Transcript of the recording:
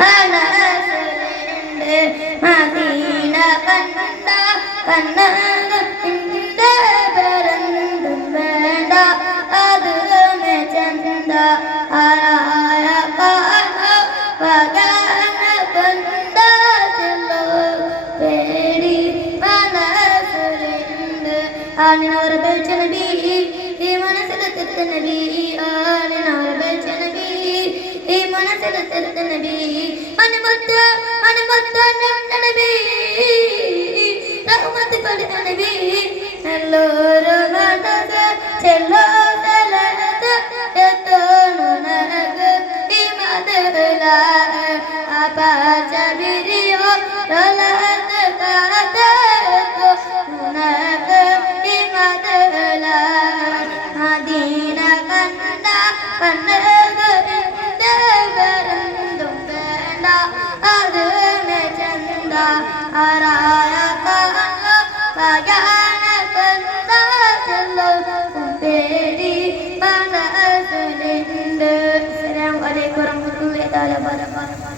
മനസ്സിലുണ്ട് മദീന കണ്ട കണ്ണന്റെ പേരെന്തും വേണ്ട അത് ചന്ത ആരായ പകന കണ്ടോ പേടി മനസ്സിലുണ്ട് ആനിനോർ ബെൽച്ച നബി ഈ മനസ്സിലെത്ത നബി ആനിനോർ ബെൽച്ച നബി ഈ മനസ്സിലെത്ത നബി അനുമത്ത നബി റഹ്മത്ത് കൊടുത്ത നബി നല്ലൊരു മനസ്സ് ചെല്ലോ തലത്ത് എത്തോണു നനക്ക് ഈ മതല അപാച വിരിയോ തലത്ത് കാത്തോ നനക്ക് ഈ മതല മദീന കണ്ട കണ്ണന്റെ പേരെന്തും വേണ്ട അത് ചന്ത ആരായ പകന കണ്ടോ പേടി മനസ്സിലുണ്ട്. അസ്സലാമു അലൈക്കും വറഹ്മത്തുള്ളാഹി തആല വബറകാതുഹു.